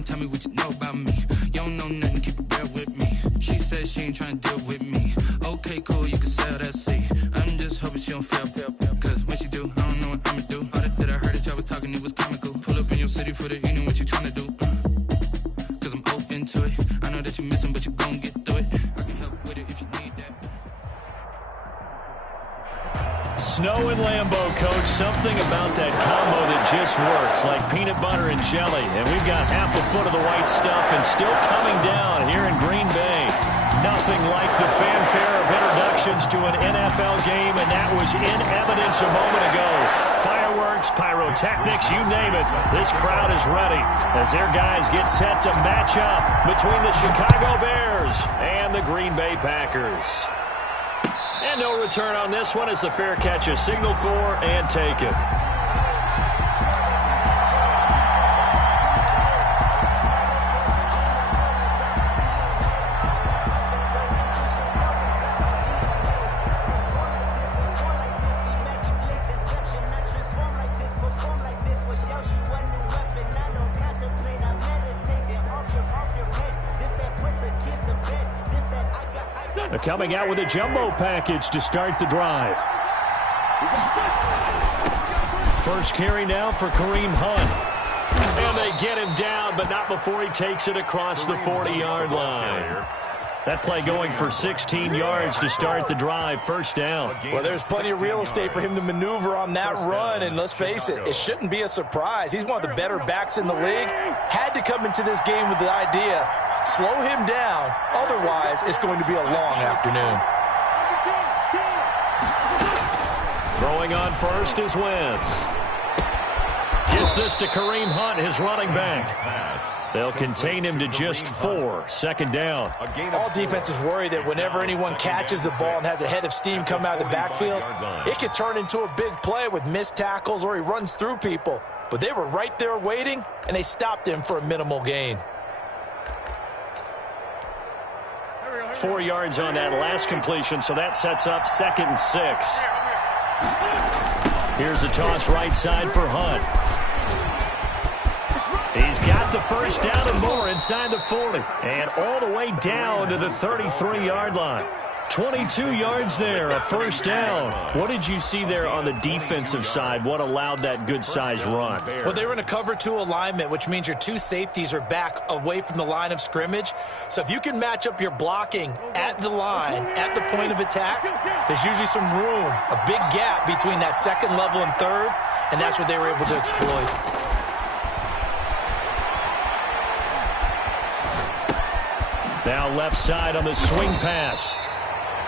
trying to tell me what you know about me. You don't know nothing, keep it real with me. She says she ain't trying to deal with me. Okay, cool, you can sell that seat. I'm just hoping she don't fail. Cause when she do, I don't know what I'ma do. All that I heard that y'all was talking, it was comical. Pull up in your city for the evening, what you trying to do? Cause I'm open to it. I know that you missing, but you gon' get through it. I can help with it if you need that. Snow and Lambeau, Coach. Something about that combo that just works, like peanut butter and jelly. And we've got half a foot of the white stuff and still coming down here in Green Bay. Nothing like the fanfare of introductions to an NFL game, and that was in evidence a moment ago. Fireworks, pyrotechnics, you name it. This crowd is ready as their guys get set to match up between the Chicago Bears and the Green Bay Packers. And no return on this one as the fair catch is signaled for and taken. Coming out with a jumbo package to start the drive. First carry now for Kareem Hunt. And they get him down, but not before he takes it across the 40-yard line. That play going for 16 yards to start the drive. First down. Well, there's plenty of real estate for him to maneuver on that run, and let's face it, it shouldn't be a surprise. He's one of the better backs in the league. Had to come into this game with the idea, slow him down, otherwise it's going to be a long afternoon. Throwing on first is Wentz. Gets this to Kareem Hunt, his running back. They'll contain him to just 4. Second down. All defenses worry that whenever anyone catches the ball and has a head of steam come out of the backfield, it could turn into a big play with missed tackles or he runs through people. But they were right there waiting, and they stopped him for a minimal gain. 4 yards on that last completion, so that sets up 2nd and 6. Here's a toss right side for Hunt. He's got the first down and more inside the 40. And all the way down to the 33-yard line. 22 yards there, a first down. What did you see there on the defensive side? What allowed that good-sized run? Well, they were in a cover 2 alignment, which means your 2 safeties are back away from the line of scrimmage. So if you can match up your blocking at the line, at the point of attack, there's usually some room, a big gap between that second level and third, and that's what they were able to exploit. Now left side on the swing pass.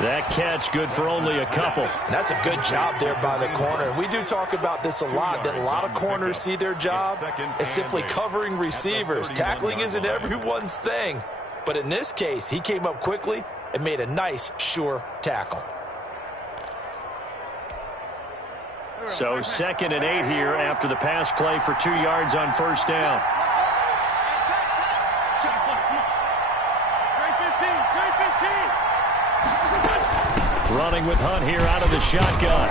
That catch good for only a couple. And that's a good job there by the corner. We do talk about this a lot, that a lot of corners see their job as simply covering receivers. Tackling isn't everyone's thing. But in this case, he came up quickly and made a nice, sure tackle. So 2nd and 8 here after the pass play for 2 yards on first down. Running with Hunt here out of the shotgun.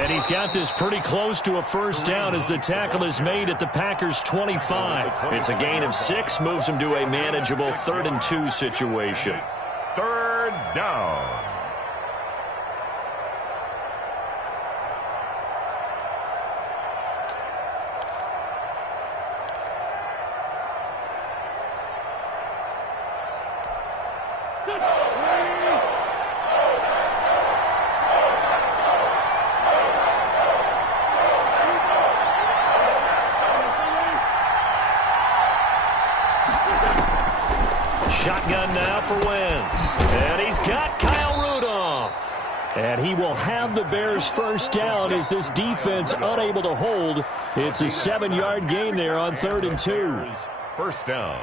And he's got this pretty close to a first down as the tackle is made at the Packers' 25. It's a gain of 6, moves him to a manageable 3rd and 2 situation. 3rd down. Shotgun now for Wentz. And he's got Kyle Rudolph. And he will have the Bears first down as this defense unable to hold. It's a 7-yard gain there on 3rd and 2. First down.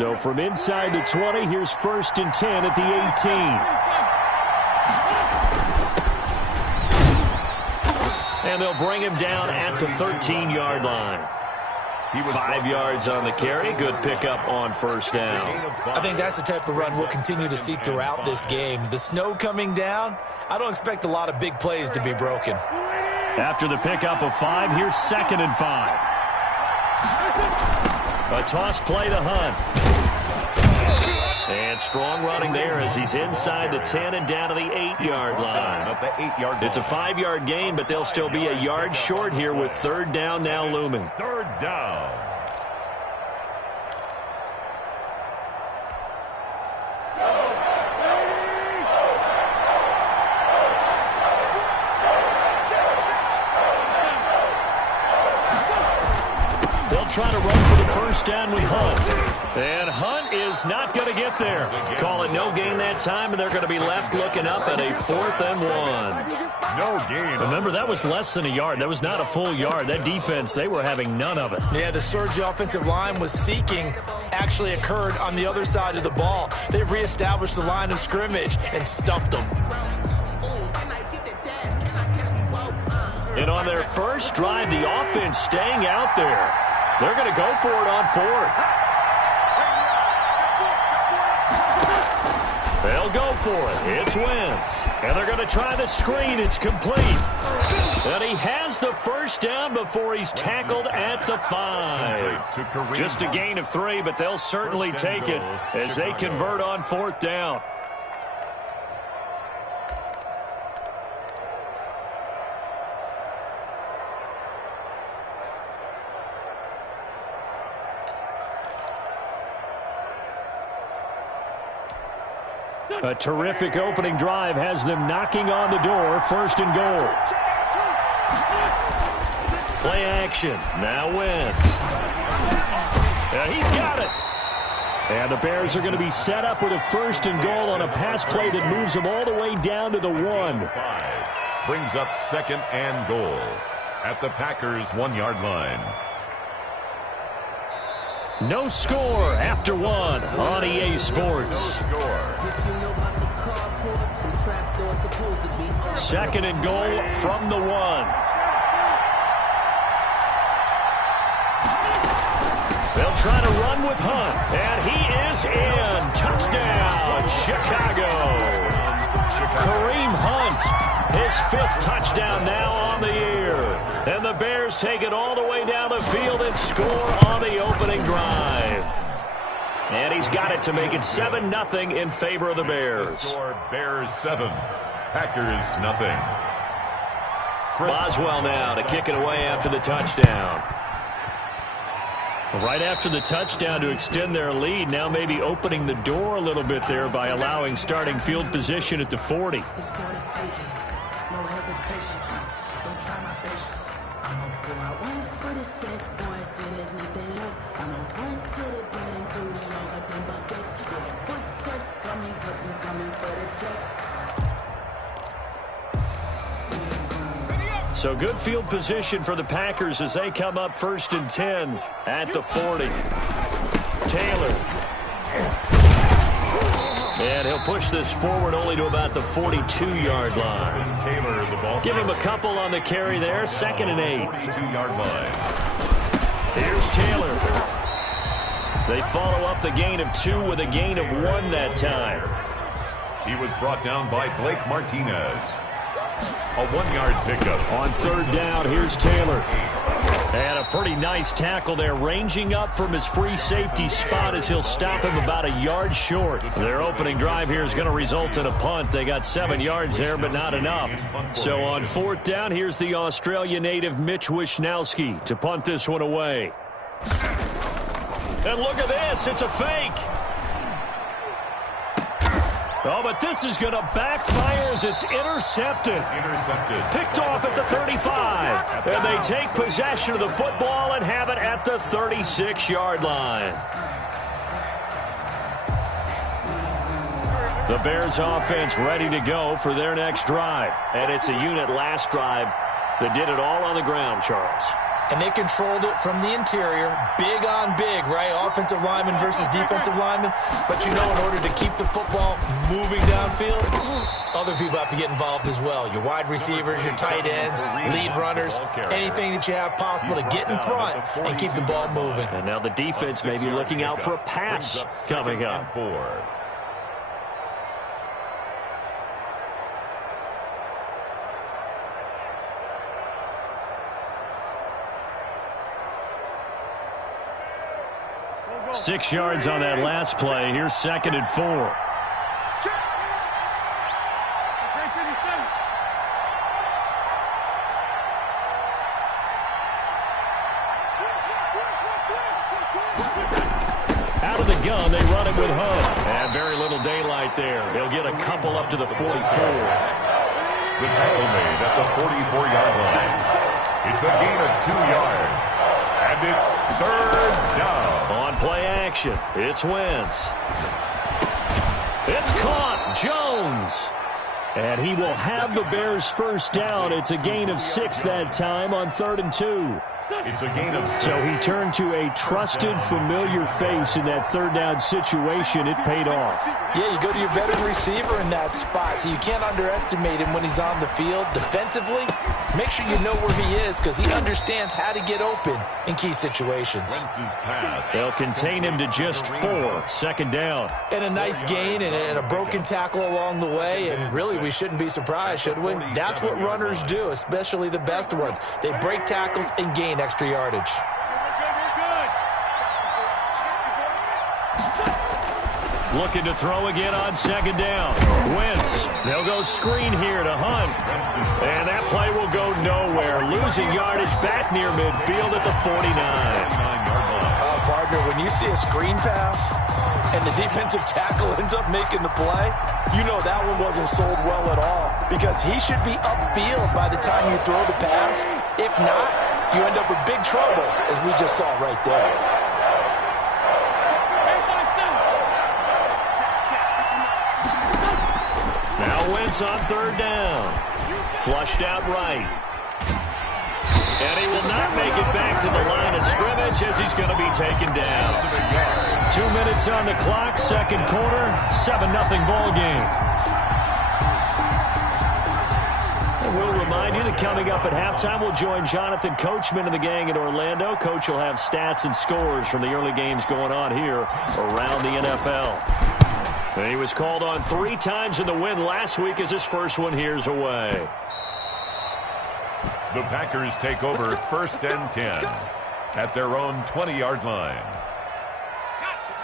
So from inside the 20, here's 1st and 10 at the 18. And they'll bring him down at the 13-yard line. 5 yards on the carry. Good pickup on first down. I think that's the type of run we'll continue to see throughout this game. The snow coming down, I don't expect a lot of big plays to be broken. After the pickup of 5, here's 2nd and 5. A toss play to Hunt. And strong running there as he's inside the 10 and down to the 8-yard line. It's a 5-yard gain, but they'll still be a yard short here with 3rd down now looming. 3rd down. They'll try to run for the first down with Hunt. And Hunt is not going to get there. Call it no gain that time, and they're going to be left looking up at a 4th and 1. No gain. Remember, that was less than a yard. That was not a full yard. That defense, they were having none of it. Yeah, the surge the offensive line was seeking actually occurred on the other side of the ball. They reestablished the line of scrimmage and stuffed them. And on their first drive, the offense staying out there. They're going to go for it on 4th. They'll go for it. It's Wentz. And they're going to try the screen. It's complete. And he has the first down before he's tackled at the 5. Just a gain of 3, but they'll certainly take it as they convert on 4th down. A terrific opening drive has them knocking on the door. 1st and goal. Play action. Now Wentz. And he's got it. And the Bears are going to be set up with a 1st and goal on a pass play that moves them all the way down to the 1. Brings up 2nd and goal at the Packers' 1-yard line. No score after 1 on EA Sports. No score. 2nd and goal from the 1. They'll try to run with Hunt, and he is in. Touchdown, Chicago. Kareem Hunt, his 5th touchdown now on the year. And the Bears take it all the way down the field and score on the opening drive. And he's got it to make it 7-0 in favor of the Bears. Score Bears 7, Packers nothing. Boswell now to kick it away after the touchdown. Right after the touchdown to extend their lead, now maybe opening the door a little bit there by allowing starting field position at the 40. So good field position for the Packers as they come up 1st and 10 at the 40. Taylor. And he'll push this forward only to about the 42-yard line. Taylor, the ball. Give him a couple on the carry there. 2nd and 8. 42-yard line. Here's Taylor. They follow up the gain of 2 with a gain of 1 that time. He was brought down by Blake Martinez. A 1-yard pickup. On 3rd down, here's Taylor. And a pretty nice tackle there, ranging up from his free safety spot as he'll stop him about a yard short. Their opening drive here is going to result in a punt. They got 7 yards there, but not enough. So on 4th down, here's the Australia native Mitch Wishnowski to punt this one away. And look at this, it's a fake. Oh, but this is going to backfire as it's intercepted. Picked off at the 35. And they take possession of the football and have it at the 36-yard line. The Bears offense ready to go for their next drive. And it's a unit last drive that did it all on the ground, Charles. And they controlled it from the interior, big on big, right? Offensive lineman versus defensive lineman. But, you know, in order to keep the football moving downfield, Other people have to get involved as well. Your wide receivers, your tight ends, lead runners, anything that you have possible to get in front and keep the ball moving. And now the defense may be looking out for a pass coming up. 6 yards on that last play. Here's 2nd and 4. Out of the gun, they run it with Hunt. And very little daylight there. He'll get a couple up to the 44. The tackle made at the 44-yard line. It's a gain of 2 yards. And it's 3rd down. On play action, it's Wentz. It's caught. Jones. And he will have the Bears' first down. It's a gain of 6 that time on 3rd and 2. It's a gain of 6. So he turned to a trusted, familiar face in that 3rd down situation. It paid off. Yeah, you go to your veteran receiver in that spot, so you can't underestimate him when he's on the field. Defensively, make sure you know where he is because he understands how to get open in key situations. They'll contain him to just 4. 2nd down. And a nice gain and a broken tackle along the way, and really we shouldn't be surprised, should we? That's what runners do, especially the best ones. They break tackles and gain extra yardage. Looking to throw again on 2nd down. Wentz. They'll go screen here to Hunt. And that play will go nowhere. Losing yardage back near midfield at the 49. Partner, when you see a screen pass and the defensive tackle ends up making the play, you know that one wasn't sold well at all because he should be upfield by the time you throw the pass. If not, you end up with big trouble, as we just saw right there. Now Wentz on 3rd down. Flushed out right. And he will not make it back to the line of scrimmage as he's going to be taken down. 2 minutes on the clock, 2nd quarter, 7-0 ball game. And we'll remind you that coming up at halftime, we'll join Jonathan Coachman and the gang in Orlando. Coach will have stats and scores from the early games going on here around the NFL. And he was called on 3 times in the win last week as his first one here's away. The Packers take over 1st and 10 at their own 20-yard line.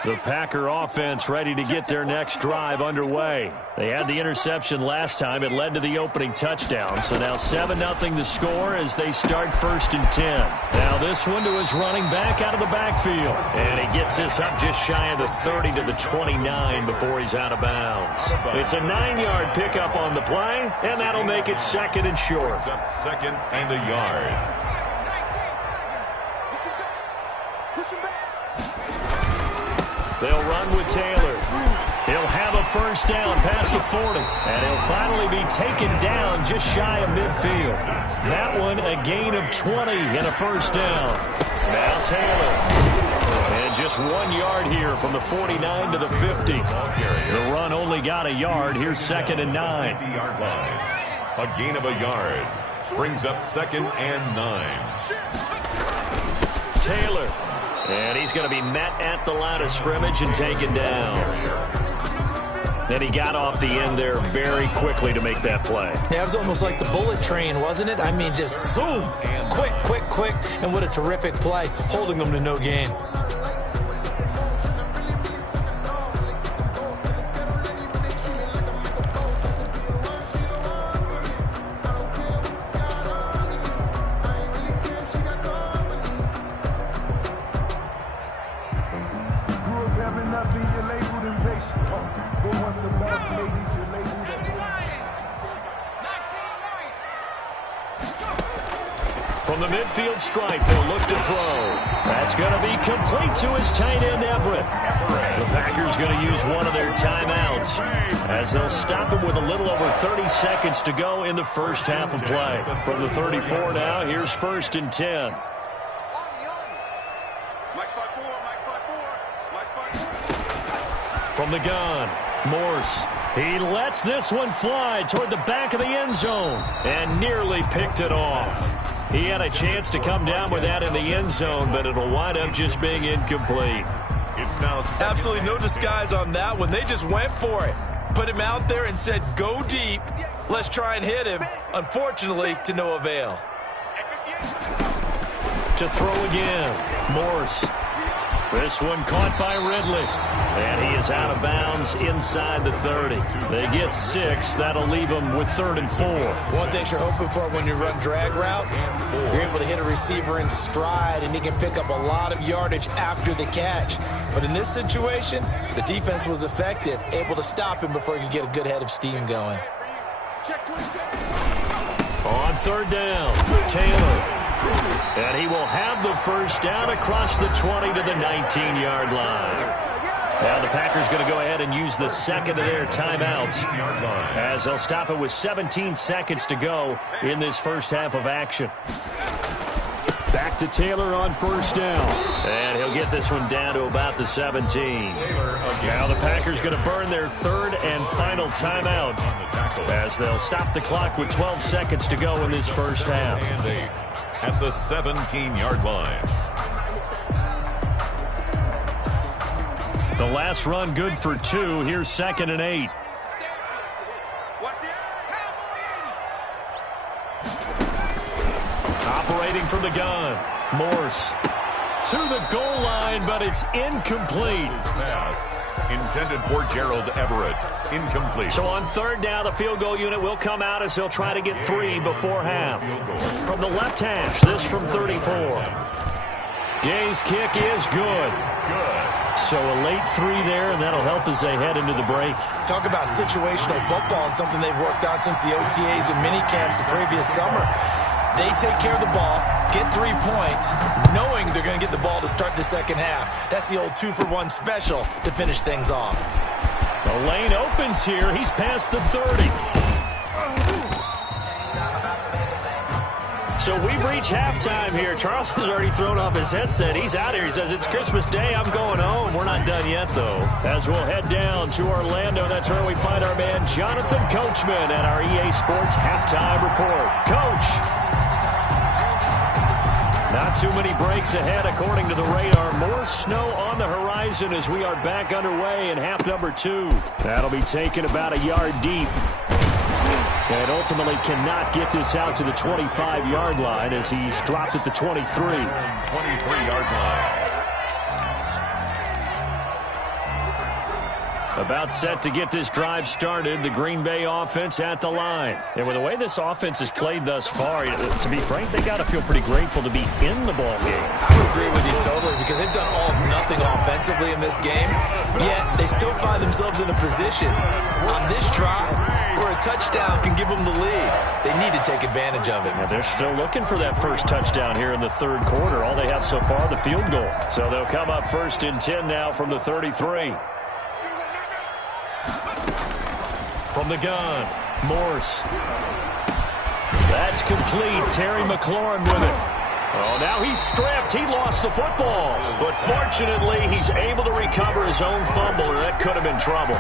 The Packer offense ready to get their next drive underway. They had the interception last time. It led to the opening touchdown. So now 7-0 the score as they start 1st and 10. Now this one to his running back out of the backfield. And he gets this up just shy of the 30 to the 29 before he's out of bounds. It's a 9-yard pickup on the play, and that'll make it 2nd and short. It's up 2nd and a yard. They'll run with Taylor. He'll have a first down past the 40. And he'll finally be taken down just shy of midfield. That one a gain of 20 and a first down. Now Taylor. And just 1 yard here from the 49 to the 50. The run only got a yard. Here's 2nd and 9. A gain of a yard. Brings up 2nd and 9. Taylor. And he's going to be met at the line of scrimmage and taken down. And he got off the end there very quickly to make that play. Yeah, it was almost like the bullet train, wasn't it? I mean, just zoom, quick, quick, quick, and what a terrific play, holding them to no gain. From the midfield stripe, they'll look to throw. That's going to be complete to his tight end, Everett. The Packers going to use one of their timeouts as they'll stop him with a little over 30 seconds to go in the first half of play. From the 34 now, here's 1st and 10. From the gun, Morse He lets this one fly toward the back of the end zone and nearly picked it off. He had a chance to come down with that in the end zone, but it'll wind up just being incomplete. It's now absolutely no disguise on that one. They just went for it. Put him out there and said, go deep. Let's try and hit him. Unfortunately, to no avail. To throw again, Morse. This one caught by Ridley. And he is out of bounds inside the 30. They get 6. That'll leave them with 3rd and 4. One thing you're hoping for when you run drag routes, you're able to hit a receiver in stride, and he can pick up a lot of yardage after the catch. But in this situation, the defense was effective, able to stop him before he could get a good head of steam going. On 3rd down, Taylor. And he will have the first down across the 20 to the 19-yard line. Now the Packers going to go ahead and use the second of their timeouts as they'll stop it with 17 seconds to go in this first half of action. Back to Taylor on 1st down. And he'll get this one down to about the 17. Now the Packers going to burn their 3rd and final timeout as they'll stop the clock with 12 seconds to go in this first half. At the 17-yard line. The last run good for 2. Here's 2nd and 8. Operating from the gun. Morse to the goal line, but it's incomplete. Pass intended for Gerald Everett. Incomplete. So on 3rd down, the field goal unit will come out as they'll try to get 3 before half. From the left hash, this from 34. Gay's kick is good. So a late 3 there, and that'll help as they head into the break. Talk about situational football and something they've worked on since the OTAs and mini camps the previous summer. They take care of the ball, get 3 points, knowing they're going to get the ball to start the second half. That's the old 2-for-1 special to finish things off. The lane opens here. He's past the 30. So we've reached halftime here. Charles has already thrown off his headset. He's out here. He says, it's Christmas Day. I'm going home. We're not done yet, though. As we'll head down to Orlando, that's where we find our man Jonathan Coachman at our EA Sports Halftime Report. Coach. Not too many breaks ahead, according to the radar. More snow on the horizon as we are back underway in half number 2. That'll be taken about a yard deep. And ultimately cannot get this out to the 25-yard line as he's dropped at the 23. 23-yard line. About set to get this drive started, the Green Bay offense at the line. And with the way this offense has played thus far, to be frank, they got to feel pretty grateful to be in the ball game. I would agree with you totally because they've done all of nothing offensively in this game, yet they still find themselves in a position on this drive where a touchdown can give them the lead. They need to take advantage of it. Now they're still looking for that first touchdown here in the 3rd quarter. All they have so far, the field goal. So they'll come up 1st and 10 now from the 33. From the gun, Morse. That's complete. Terry McLaurin with it. Oh, now he's stripped. He lost the football. But fortunately, he's able to recover his own fumble, or that could have been trouble.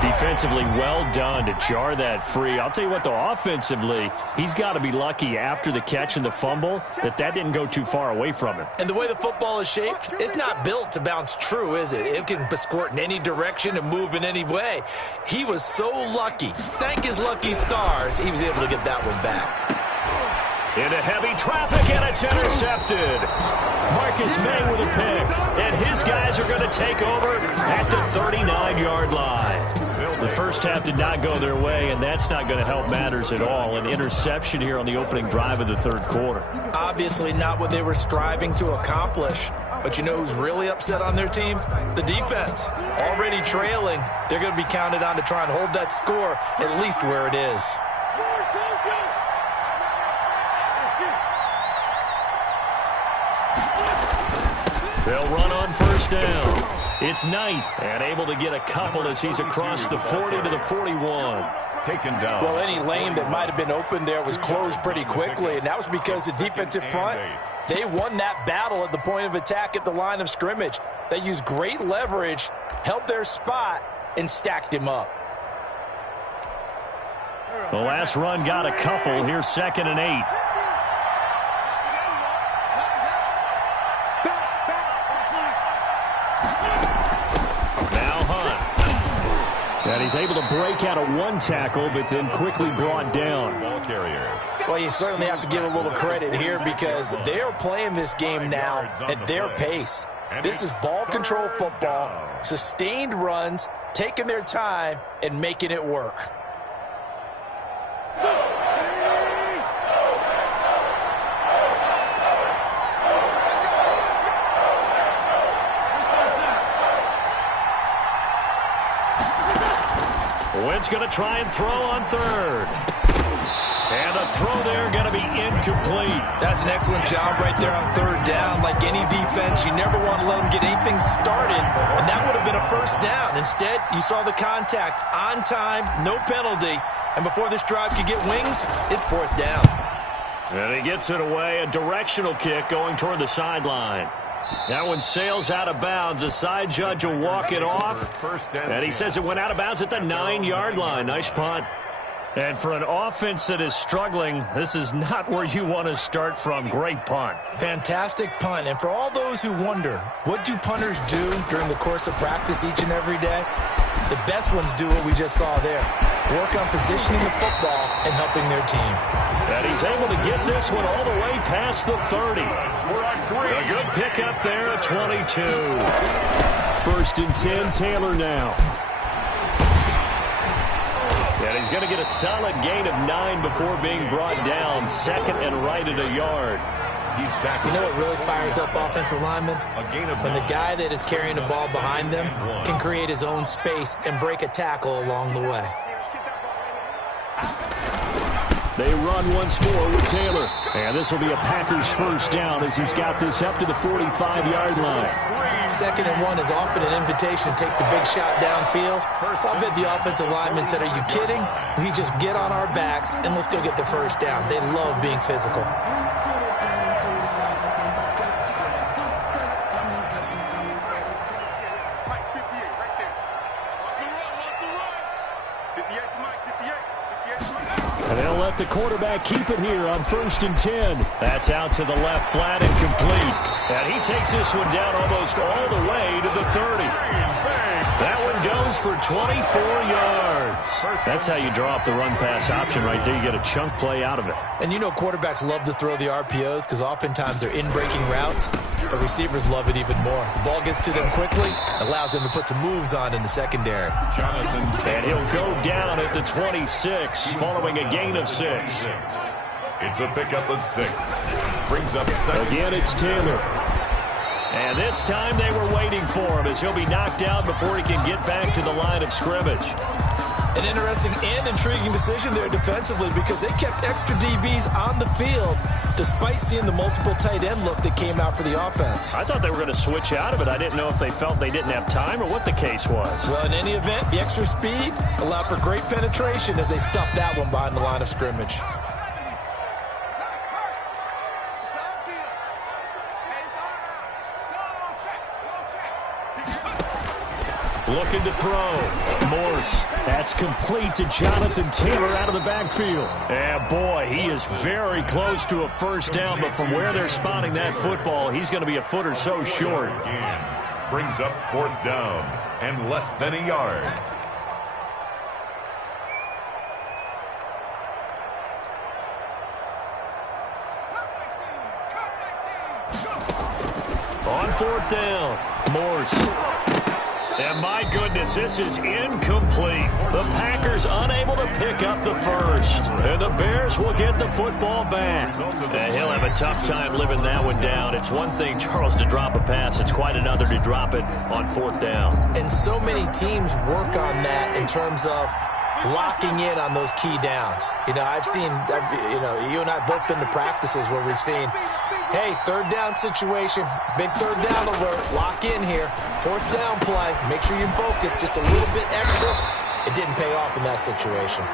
Defensively, well done to jar that free. I'll tell you what, though, offensively, he's got to be lucky after the catch and the fumble that didn't go too far away from him. And the way the football is shaped, it's not built to bounce true, is it? It can squirt in any direction and move in any way. He was so lucky. Thank his lucky stars, he was able to get that one back. Into heavy traffic, and it's intercepted. Marcus May with a pick, and his guys are going to take over at the 39-yard line. The first half did not go their way, and that's not going to help matters at all. An interception here on the opening drive of the 3rd quarter. Obviously not what they were striving to accomplish. But you know who's really upset on their team? The defense. Already trailing, they're going to be counted on to try and hold that score at least where it is. They'll run on 1st down. It's Knight, and able to get a couple as he's across the 40 to the 41. Taken down. Well, any lane that might have been open there was closed pretty quickly, and that was because the defensive front, they won that battle at the point of attack at the line of scrimmage. They used great leverage, held their spot, and stacked him up. The last run got a couple. Here's 2nd and 8. And he's able to break out of one tackle, but then quickly brought down. Ball carrier. Well, you certainly have to give a little credit here because they are playing this game now at their pace. This is ball control football, sustained runs, taking their time, and making it work. Wentz going to try and throw on 3rd. And the throw there going to be incomplete. That's an excellent job right there on 3rd down. Like any defense, you never want to let them get anything started, and that would have been a 1st down. Instead, you saw the contact on time, no penalty, and before this drive could get wings, it's 4th down. And he gets it away, a directional kick going toward the sideline. That one sails out of bounds. The side judge will walk it off. And he says it went out of bounds at the 9-yard line. Nice punt. And for an offense that is struggling, this is not where you want to start from. Great punt. Fantastic punt. And for all those who wonder, what do punters do during the course of practice each and every day? The best ones do what we just saw there. Work on positioning the football and helping their team. And he's able to get this one all the way past the 30. A good pickup there at 22. 1st and 10, Taylor now. And he's going to get a solid gain of 9 before being brought down. 2nd and right at a yard. You know what really fires up offensive linemen? When the guy that is carrying the ball behind them can create his own space and break a tackle along the way. They run once more with Taylor. And this will be a Packers 1st down as he's got this up to the 45-yard line. 2nd and 1 is often an invitation to take the big shot downfield. I bet the offensive lineman said, "Are you kidding? We just get on our backs and let's go get the 1st down." They love being physical. And they'll let the quarterback keep it here on 1st and 10. That's out to the left, flat and complete. And he takes this one down almost all the way to the 30. That one goes for 24 yards. That's how you draw up the run-pass option right there. You get a chunk play out of it. And you know quarterbacks love to throw the RPOs because oftentimes they're in-breaking routes, but receivers love it even more. The ball gets to them quickly, allows them to put some moves on in the secondary. And he'll go down at the 26, following a gain of 6. It's a pickup of 6. Brings up 2nd. Again, it's Taylor. And this time they were waiting for him as he'll be knocked out before he can get back to the line of scrimmage. An interesting and intriguing decision there defensively because they kept extra DBs on the field despite seeing the multiple tight end look that came out for the offense. I thought they were going to switch out of it. I didn't know if they felt they didn't have time or what the case was. Well, in any event, the extra speed allowed for great penetration as they stuffed that one behind the line of scrimmage. Looking to throw. Morse. That's complete to Jonathan Taylor out of the backfield. And boy, he is very close to a 1st down, but from where they're spotting that football, he's going to be a foot or so short. Brings up 4th down and less than a yard. On 4th down, Morse. And my goodness, this is incomplete. The Packers unable to pick up the 1st. And the Bears will get the football back. And he'll have a tough time living that one down. It's one thing, Charles, to drop a pass. It's quite another to drop it on 4th down. And so many teams work on that in terms of locking in on those key downs. You know, you and I both been to practices where we've seen, hey, 3rd down situation, big 3rd down alert, lock in here, 4th down play, make sure you focus just a little bit extra. It didn't pay off in that situation.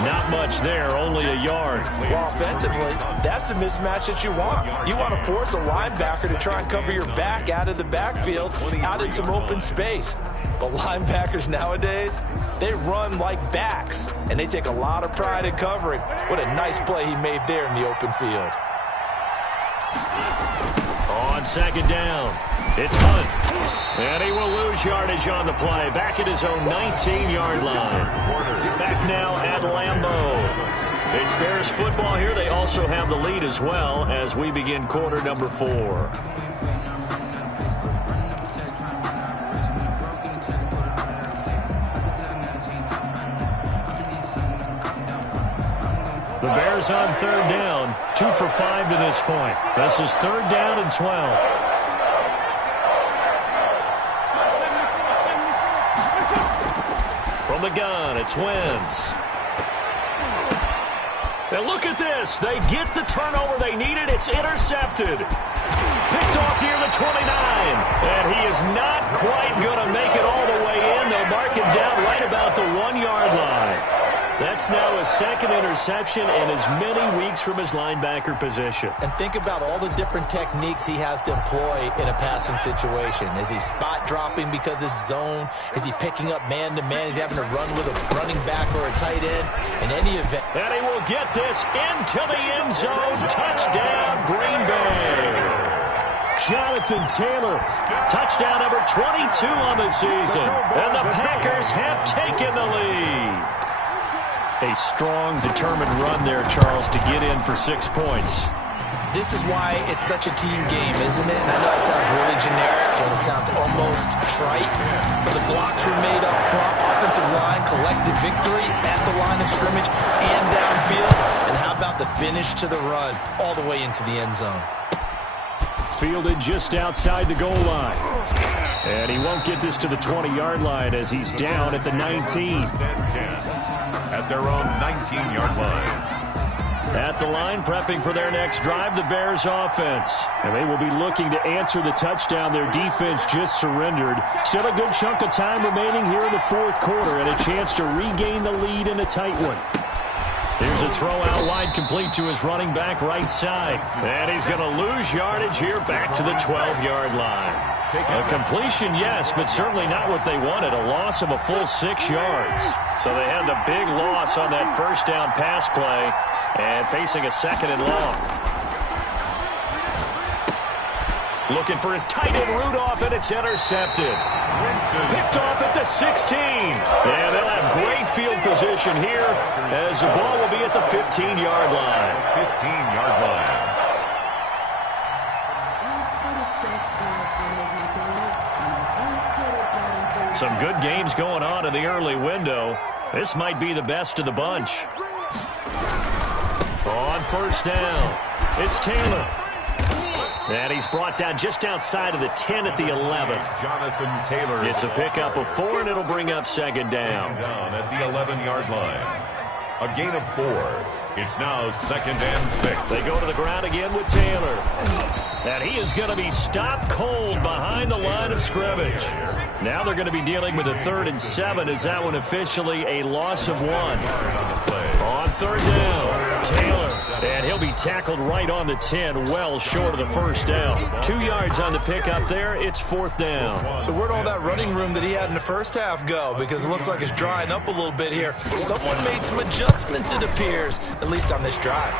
Not much there, only a yard. Well, offensively, that's the mismatch that you want. You want to force a linebacker to try and cover your back out of the backfield, out in some open space. But linebackers nowadays, they run like backs, and they take a lot of pride in covering. What a nice play he made there in the open field. On second down, it's Hunt. And he will lose yardage on the play, back at his own 19-yard line. Back now at Lambeau. It's Bears football here. They also have the lead as well as we begin quarter number 4. The Bears on third down, 2 for 5 to this point. This is third down and 12. From the gun, it's Wentz. And look at this. They get the turnover they needed. It's intercepted. Picked off near the 29. And he is not quite going to make it all the way in. They'll mark him down right about the 1-yard line. That's now his second interception in as many weeks from his linebacker position. And think about all the different techniques he has to employ in a passing situation. Is he spot dropping because it's zone? Is he picking up man-to-man? Is he having to run with a running back or a tight end? In any event. And he will get this into the end zone. Touchdown, Green Bay. Jonathan Taylor, touchdown number 22 on the season. And the Packers have taken the lead. A strong, determined run there, Charles, to get in for 6 points. This is why it's such a team game, isn't it? And I know it sounds really generic and it sounds almost trite, but the blocks were made up front. Offensive line, collective victory at the line of scrimmage and downfield. And how about the finish to the run all the way into the end zone? Fielded just outside the goal line. And he won't get this to the 20-yard line as he's down at the 19. At their own 19-yard line. At the line, prepping for their next drive, the Bears offense. And they will be looking to answer the touchdown their defense just surrendered. Still a good chunk of time remaining here in the fourth quarter and a chance to regain the lead in a tight one. Here's a throw out wide, complete to his running back right side. And he's going to lose yardage here back to the 12-yard line. A completion, yes, but certainly not what they wanted. A loss of a full 6 yards. So they had the big loss on that first down pass play and facing a second and long. Looking for his tight end Rudolph, and it's intercepted. Picked off at the 16. And they'll have great field position here as the ball will be at the 15-yard line. 15-yard line. Some good games going on in the early window. This might be the best of the bunch. On first down, it's Taylor. And he's brought down just outside of the 10 at the 11. Jonathan Taylor. It's a pickup of 4, and it'll bring up second down. Down at the 11-yard line. A gain of 4. It's now second and 6. They go to the ground again with Taylor. And he is going to be stopped cold behind the line of scrimmage. Now they're going to be dealing with a 3rd and 7. Is that one officially a loss of 1? On third down, Taylor. And he'll be tackled right on the 10, well short of the first down. 2 yards on the pickup there. It's 4th down. So where'd all that running room that he had in the first half go? Because it looks like it's drying up a little bit here. Someone made some adjustments, it appears, at least on this drive.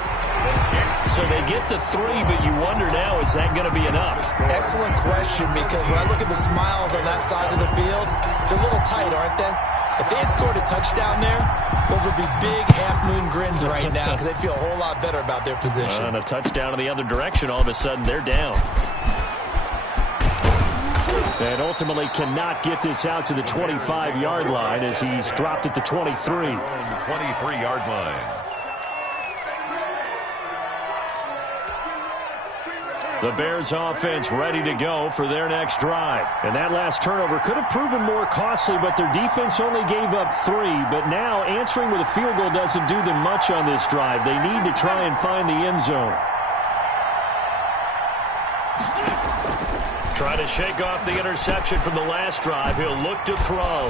So they get the 3, but you wonder now, is that going to be enough? Excellent question, because when I look at the smiles on that side of the field, they're a little tight, aren't they? If they had scored a touchdown there, those would be big half-moon grins right now because they'd feel a whole lot better about their position. And a touchdown in the other direction, all of a sudden they're down. And ultimately cannot get this out to the 25-yard line as he's dropped at the 23. 23-yard line. The Bears offense ready to go for their next drive. And that last turnover could have proven more costly, but their defense only gave up 3. But now answering with a field goal doesn't do them much on this drive. They need to try and find the end zone. Trying to shake off the interception from the last drive. He'll look to throw.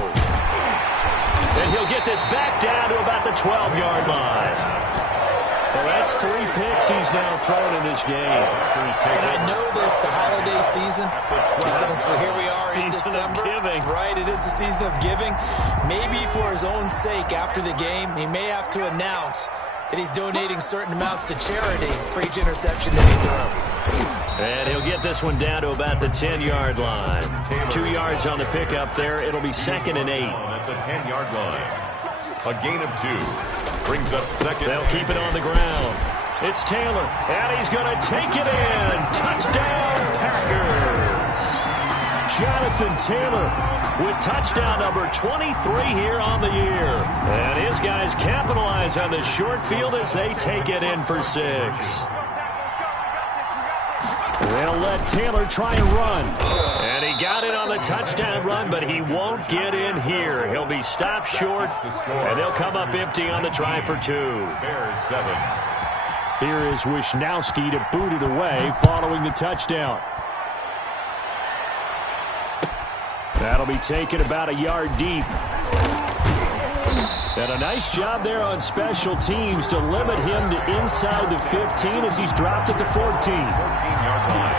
And he'll get this back down to about the 12-yard line. Well, that's 3 picks he's now thrown in this game. And I know this, the holiday season, because here we are in December. Season of giving. Right, it is the season of giving. Maybe for his own sake after the game, he may have to announce that he's donating certain amounts to charity for each interception that he throws. And he'll get this one down to about the 10-yard line. 2 yards on the pickup there. It'll be 2nd and 8. At the 10-yard line. A gain of 2. Brings up 2nd. They'll keep it on the ground. It's Taylor, and he's going to take it in. Touchdown, Packers. Jonathan Taylor with touchdown number 23 here on the year. And his guys capitalize on the short field as they take it in for 6. They'll let Taylor try and run. And he got it on the touchdown run, but he won't get in here. He'll be stopped short, and they'll come up empty on the try for 2. Bears 7. Here is Wisnowski to boot it away following the touchdown. That'll be taken about a yard deep. And a nice job there on special teams to limit him to inside the 15 as he's dropped at the 14. 14-yard line.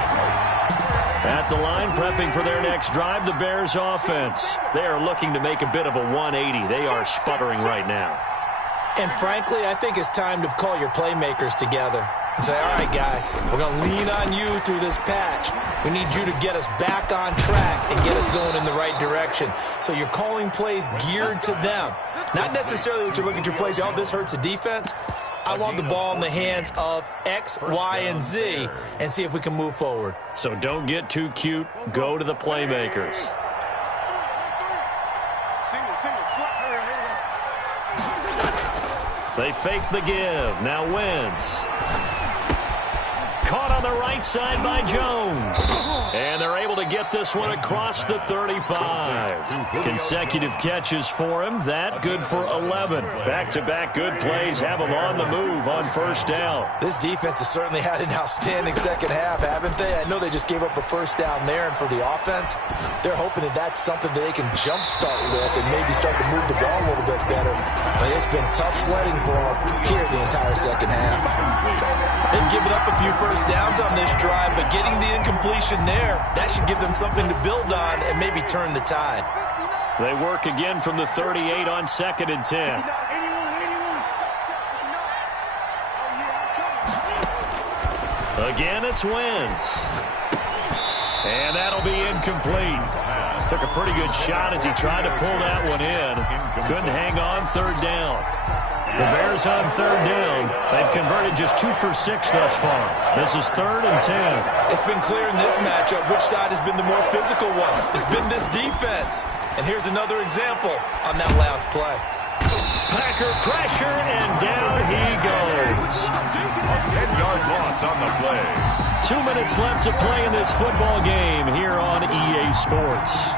At the line, prepping for their next drive, the Bears offense. They are looking to make a bit of a 180. They are sputtering right now. And frankly, I think it's time to call your playmakers together and say, all right, guys, we're going to lean on you through this patch. We need you to get us back on track and get us going in the right direction. So you're calling plays geared to them. Not necessarily that you look at your plays, oh, this hurts the defense. I want the ball in the hands of X, Y, and Z and see if we can move forward. So don't get too cute. Go to the playmakers. They fake the give. Now Wentz. Caught on the right side by Jones. And they're able to get this one across the 35. Consecutive catches for him. That good for 11. Back-to-back good plays have him on the move on first down. This defense has certainly had an outstanding second half, haven't they? I know they just gave up a first down there, and for the offense, they're hoping that that's something that they can jumpstart with and maybe start to move the ball a little bit better. But it's been tough sledding for them here the entire second half. They've given up a few first downs on this drive, but getting the incompletion there, that should give them something to build on and maybe turn the tide. They work again from the 38 on 2nd and 10. Again, it's Wentz. And that'll be incomplete. Took a pretty good shot as he tried to pull that one in. Couldn't hang on 3rd down. The Bears on 3rd down. They've converted just 2 for 6 thus far. This is 3rd and 10. It's been clear in this matchup which side has been the more physical one. It's been this defense. And here's another example on that last play. Packer pressure, and down he goes. A 10-yard loss on the play. 2 minutes left to play in this football game here on EA Sports.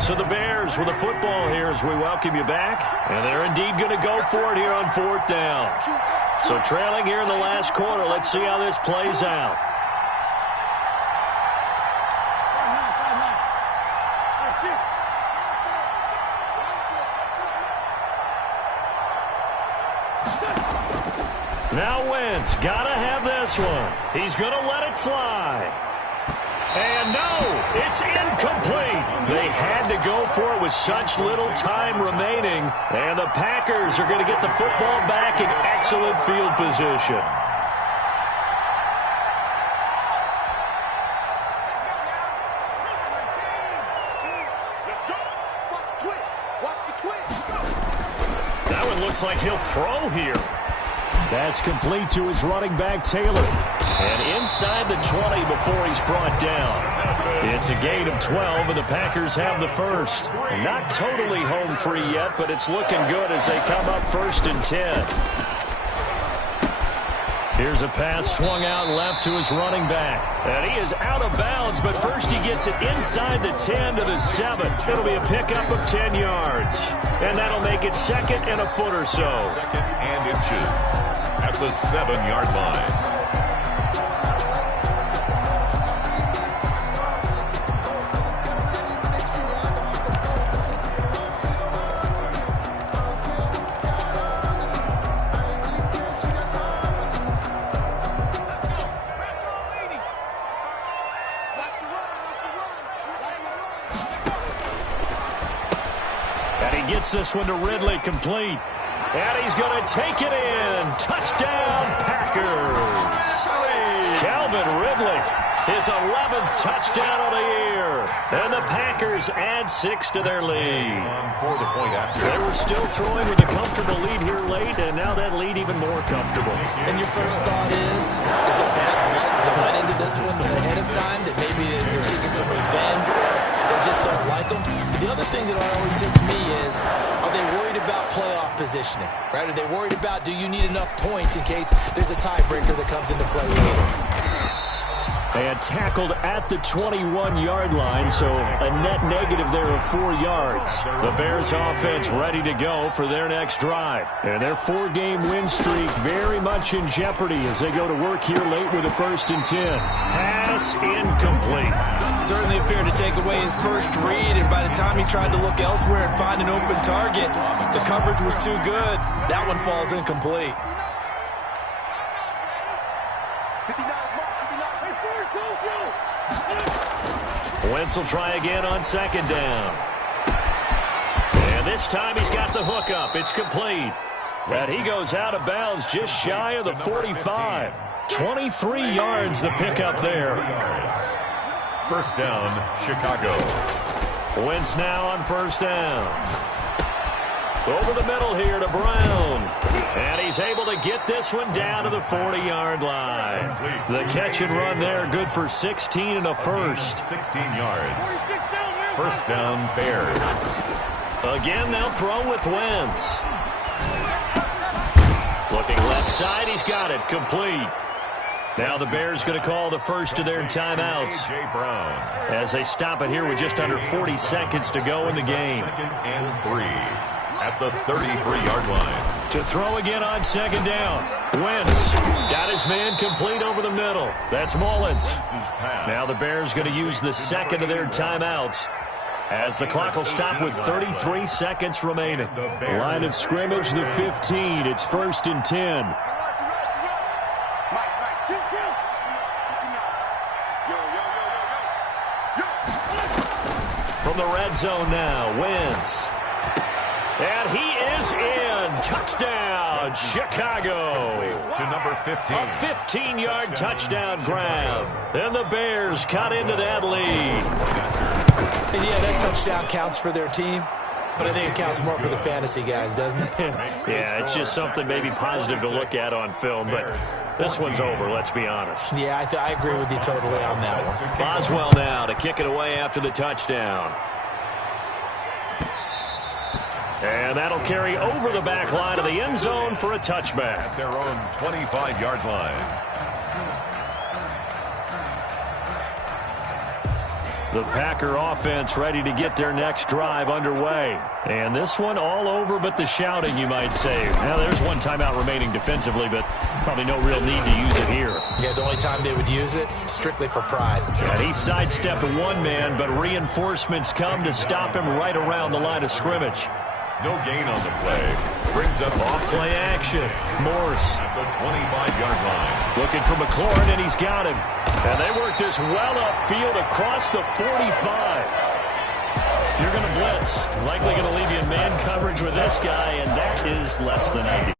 So the Bears with the football here as we welcome you back. And they're indeed going to go for it here on 4th down. So trailing here in the last quarter. Let's see how this plays out. Now Wentz, gotta have this one. He's going to let it fly. And no, it's incomplete. They had to go for it with such little time remaining. And the Packers are going to get the football back in excellent field position. That one looks like he'll throw here. That's complete to his running back, Taylor. And inside the 20 before he's brought down. It's a gain of 12, and the Packers have the first. Not totally home free yet, but it's looking good as they come up 1st and 10. Here's a pass swung out left to his running back. And he is out of bounds, but first he gets it inside the 10 to the 7. It'll be a pickup of 10 yards. And that'll make it 2nd and a foot or so. 2nd and inches at the 7-yard line. Gets this one to Ridley, complete. And he's going to take it in. Touchdown, Packers. Calvin Ridley, his 11th touchdown of the year. And the Packers add 6 to their lead. For the point after. They were still throwing with a comfortable lead here late, and now that lead even more comfortable. And your first thought is it bad blood that went into this one ahead of time, that maybe they're seeking some revenge, or they just don't like them? But the other thing that always hits me is, are they worried about playoff positioning? Right? Are they worried about, do you need enough points in case there's a tiebreaker that comes into play later? And tackled at the 21-yard line, so a net negative there of 4 yards. The Bears offense ready to go for their next drive. And their 4-game win streak very much in jeopardy as they go to work here late with a 1st and 10. Pass incomplete. Certainly appeared to take away his first read, and by the time he tried to look elsewhere and find an open target, the coverage was too good. That one falls incomplete. Wentz will try again on 2nd down. And this time he's got the hook up. It's complete. And he goes out of bounds just shy of the 45. 23 yards the pickup there. 1st down, Chicago. Wentz now on 1st down. Over the middle here to Brown. And he's able to get this one down to the 40-yard line. The catch and run there, good for 16 and a first. 16 yards. 1st down, Bears. Again, they'll throw with Wentz. Looking left side, he's got it, complete. Now the Bears going to call the first of their timeouts as they stop it here with just under 40 seconds to go in the game. 2nd and 3 at the 33-yard line. To throw again on 2nd down. Wentz got his man complete over the middle. That's Mullins. Now the Bears going to use the 2nd of their timeouts as the clock will stop with 33 seconds remaining. Line of scrimmage, the 15. It's 1st and 10. From the red zone now, Wentz. And he is in. Touchdown, Chicago. To number 15. A 15-yard touchdown grab. And the Bears cut into that lead. And yeah, that touchdown counts for their team, but I think it counts more for the fantasy guys, doesn't it? Yeah, it's just something maybe positive to look at on film, but this one's over, let's be honest. Yeah, I agree with you totally on that one. Boswell now to kick it away after the touchdown. And that'll carry over the back line of the end zone for a touchback. At their own 25-yard line. The Packer offense ready to get their next drive underway. And this one all over but the shouting, you might say. Now, there's one timeout remaining defensively, but probably no real need to use it here. Yeah, the only time they would use it, strictly for pride. And he sidestepped one man, but reinforcements come to stop him right around the line of scrimmage. No gain on the play. Brings up off play action. Morse at the 25-yard line. Looking for McLaurin, and he's got him. And they work this well upfield across the 45. If you're going to blitz, likely going to leave you in man coverage with this guy, and that is less than ideal.